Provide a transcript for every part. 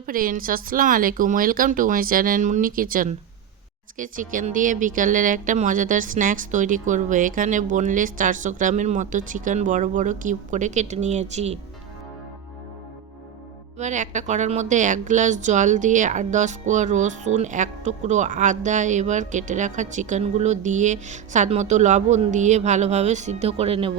Hello friends, আসসালামু আলাইকুম। Welcome to my channel Munni kitchen. আজকে চিকেন দিয়ে বিকালের একটা মজাদার স্ন্যাক্স তৈরি করব। এখানে বোনলেস 400 গ্রামের মতো চিকেন বড় বড় কিউব করে কেটে নিয়েছি। এবার একটা কড়ার মধ্যে 1 গ্লাস জল দিয়ে 8-10 কোয়া রসুন, 1 টুকরো আদা, এবার কেটে রাখা চিকেনগুলো দিয়ে স্বাদমতো লবণ দিয়ে ভালোভাবে সিদ্ধ করে নেব।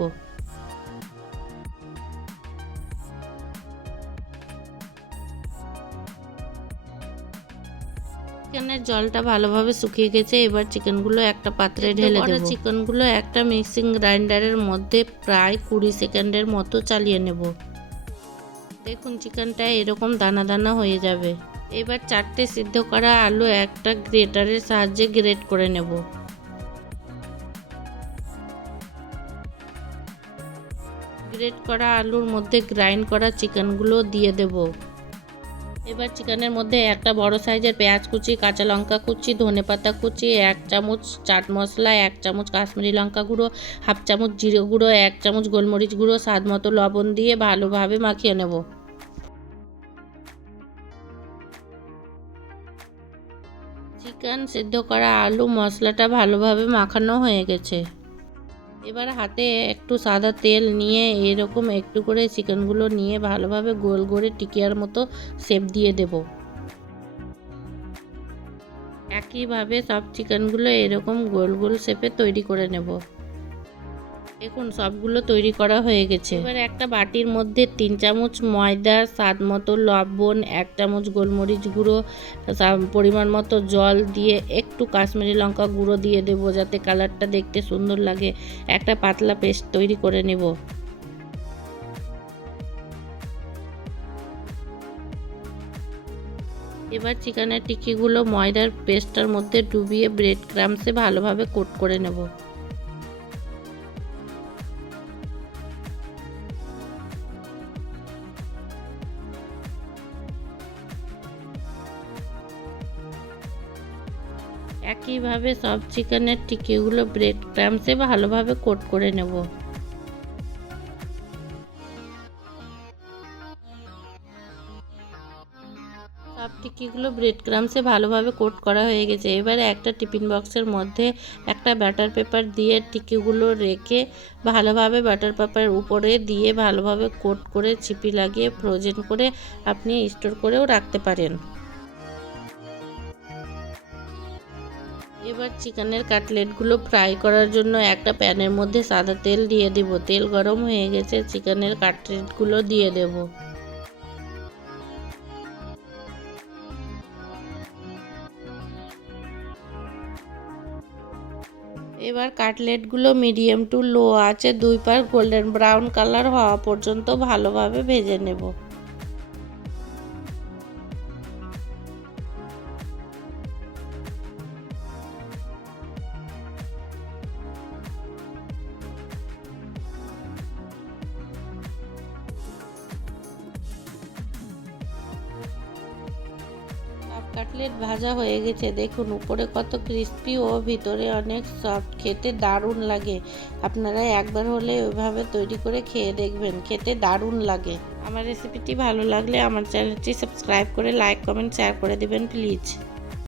চিকেনের জলটা ভালোভাবে শুকিয়ে গেছে। এবার চিকেনগুলো একটা পাত্রে ঢেলে দেব। চিকেনগুলো একটা মিক্সিং গ্রাইন্ডারের মধ্যে প্রায় 20 সেকেন্ডের মতো চালিয়ে নেব। দেখুন চিকেনটা এরকম দানা দানা হয়ে যাবে। এবার 4টে সিদ্ধ করা আলু একটা গ্রেটারের সাহায্যে গ্রেট করে নেব। গ্রেট করা আলুর মধ্যে গ্রাইন্ড করা চিকেনগুলো দিয়ে দেব। এবার চিকেনের মধ্যে একটা বড় সাইজের পেঁয়াজ কুচি, কাঁচা লঙ্কা কুচি, ধনেপাতা কুচি, 1 চামচ চাট মশলা, 1 চামচ কাশ্মীরি লঙ্কা গুঁড়ো, 1/2 চামচ জিরে গুঁড়ো, 1 চামচ গোলমরিচ গুঁড়ো, স্বাদ মতো লবণ দিয়ে ভালোভাবে মাখিয়ে নেব। চিকেন সিদ্ধ করা আলু মশলাটা ভালোভাবে মাখানো হয়ে গেছে। এবার হাতে একটু সাদা তেল নিয়ে এরকম একটু করে চিকেনগুলো নিয়ে ভালোভাবে গোল করে টিকিয়ার মতো শেপ দিয়ে দেব। একইভাবে সব চিকেনগুলো এরকম গোল গোল শেপে তৈরি করে নেব। দেখুন সবগুলো তৈরি করা হয়ে গেছে। এবার একটা বাটির মধ্যে 3 চামচ ময়দা, স্বাদ মতো লবণ, 1 চামচ গোলমরিচ গুঁড়ো, পরিমাণ মতো জল দিয়ে একটু কাশ্মীরি লঙ্কা গুঁড়ো দিয়ে দেবো যাতে কালারটা দেখতে সুন্দর লাগে। একটা পাতলা পেস্ট তৈরি করে নেব। এবার চিকেনের টিকিগুলো ময়দার পেস্টটার মধ্যে ডুবিয়ে ব্রেড ক্রাম্বসে ভালোভাবে কোট করে নেব। একইভাবে সব চিকেনের টিকিগুলো ব্রেড ক্রাম্বসে ভালোভাবে কোট করে নেব। সব টিকিগুলো ব্রেড ক্রাম্বসে ভালোভাবে কোট করা হয়ে গেছে। এবারে একটা টিফিন বক্সের মধ্যে একটা ব্যাটার পেপার দিয়ে টিকিগুলো রেখে ভালোভাবে ব্যাটার পেপার উপরে দিয়ে ভালোভাবে কোট করে চিপি লাগিয়ে ফ্রোজেন করে আপনি স্টোর করেও রাখতে পারেন। এবার চিকেনের কাটলেটগুলো ফ্রাই করার জন্য একটা প্যানের মধ্যে সাদা তেল দিয়ে দেব। তেল গরম হয়ে গেছে, চিকেনের কাটলেটগুলো দিয়ে দেব। এবার কাটলেটগুলো মিডিয়াম টু লো আঁচে 2 পাশ গোল্ডেন ব্রাউন কালার হওয়া পর্যন্ত ভালোভাবে ভেজে নেব। কাটলেট ভাজা হয়ে গেছে, দেখুন উপরে কত ক্রিস্পি ও ভিতরে অনেক সফট, খেতে দারুণ লাগে। আপনারা একবার হলে ওইভাবে তৈরি করে খেয়ে দেখবেন, খেতে দারুণ লাগে। আমার রেসিপিটি ভালো লাগলে আমার চ্যানেলটি সাবস্ক্রাইব করে লাইক কমেন্ট শেয়ার করে দিবেন প্লিজ।